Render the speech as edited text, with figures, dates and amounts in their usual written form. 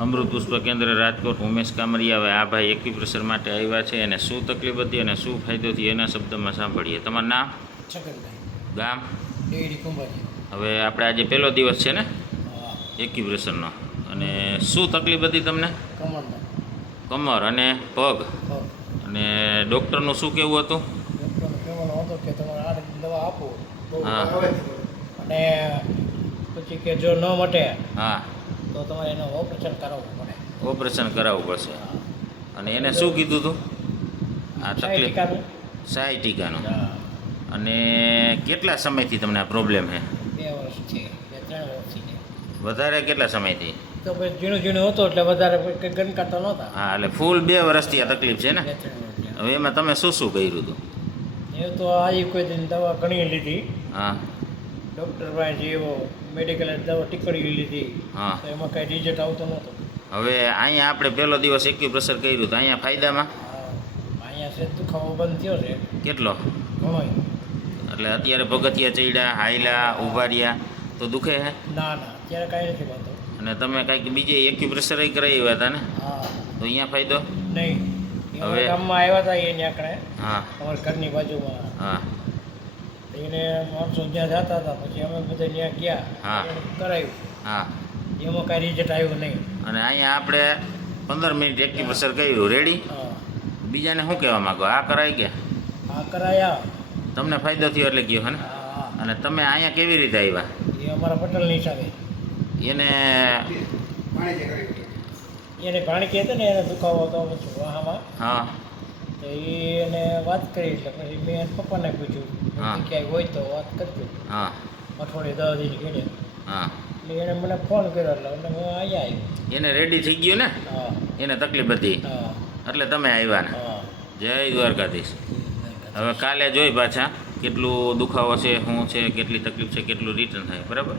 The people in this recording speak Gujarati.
અમૃત પુષ્પ કેન્દ્ર રાજકોટ ઉમેશ કામરિયા. હવે આ ભાઈ એક્યુપ્રેશર માટે આવ્યા છે અને શું તકલીફ હતી અને શું ફાયદો થયો એના શબ્દમાં સાંભળીએ. તમારું નામ? છગનભાઈ. ગામ? ડેરી કુંભાજી. હવે આપણે આજે પહેલો દિવસ છે ને હા. એક્યુપ્રેશરનો, અને શું તકલીફ હતી તમને? કમરમાં. કમર અને પગ. હા. અને ડૉક્ટરનું શું કહેવું હતું? ડૉક્ટરનો કહેવાનો હતો કે તમારે આ દવા આપો બહુ હા. અને પછી કે જો ન મટે હા, તો તમારે એનું ઓપરેશન કરાવવું પડે. ઓપરેશન કરાવવું પડશે. હા. અને એને શું કીધું હતું? આ સાહેબ તકલીફ ટીકાનું. સાયટિકાનું. હા. અને કેટલા સમયથી તમને આ પ્રોબ્લેમ છે? 2 વર્ષથી 2-3 વર્ષથી છે. વધારે કેટલા સમયથી? તો પછી ઝીણું ઝીણું હતું એટલે વધારે કંઈ ગણકારતા નહોતા. હા, એટલે ફૂલ 2 વર્ષથી આ તકલીફ છે ને? 2-3 વર્ષથી. હવે એમાં તમે શું શું કર્યું હતું? એ તો આવી કોઈ દિન દવા ઘણી લીધી. હા. ડૉક્ટર પાસે જેવો મેડિકલ દવા ટીકડી લીધી. હા. તો એમાં કાંઈ રિઝલ્ટ આવતો નહોતો. હવે અહીંયા આપણે પહેલો દિવસ એક્યુપ્રેશર કર્યું તો અહીંયા ફાયદામાં અહીંયા છે દુખાવો બંધ થયો છે કેટલો? ઘણો. એટલે અત્યારે પગથિયા ચડ્યા, હાયલા, ઊભા રહ્યા તો દુખે છે? ના ના અત્યારે કાંઈ નથી બનતો. અને તમે કાંઈક બીજે એક્યુપ્રેશર કરાવ્યા હતા ને, હા. તો અહીંયા ફાયદો? નહીં. હવે- ગામમાં આવ્યા હતા એ આંકડે હા. અમારા ઘરની બાજુમાં. હા. એને માણસો જ્યાં જતા હતા પછી અમે બધા ત્યાં ગયા. હા. એને કરાવ્યું. હા. એમાં કાંઈ રિઝલ્ટ આવ્યું નહીં. અને અહીંયા આપણે 15 મિનિટ એક્યુપ્રેશર કર્યું, રેડી? હા. બીજાને શું કહેવા માગો? આ કરાય કે આ કરાયા. તમને ફાયદો થયો એટલે ગયો હે ને? હા. અને તમે અહીંયા કેવી રીતે આવ્યા? એ અમારા પટેલની હિસાબે. એને એને ભાણકી હતી ને એને દુખાવો હતો પછી વાહામાં. હા. તો એને વાત કરી એટલે પછી મેં એના પપ્પાને પૂછ્યું. હા. કે ક્યાંય હોય તો વાત કરજો. હા. અઠવાડિયે 10 દિન ઘેડે. હા. એટલે એને મને ફોન કર્યો એટલે હું અહીંયા આવ્યો. એને રેડી થઈ ગયું ને? હા. એને તકલીફ હતી હા. એટલે તમે આવ્યા ને? હા. જય દ્વારકાધીશ. હવે કાલે જોઈ પાછા કેટલું દુખાવો છે, શું છે, કેટલી તકલીફ છે, કેટલું રિટર્ન થાય. બરાબર?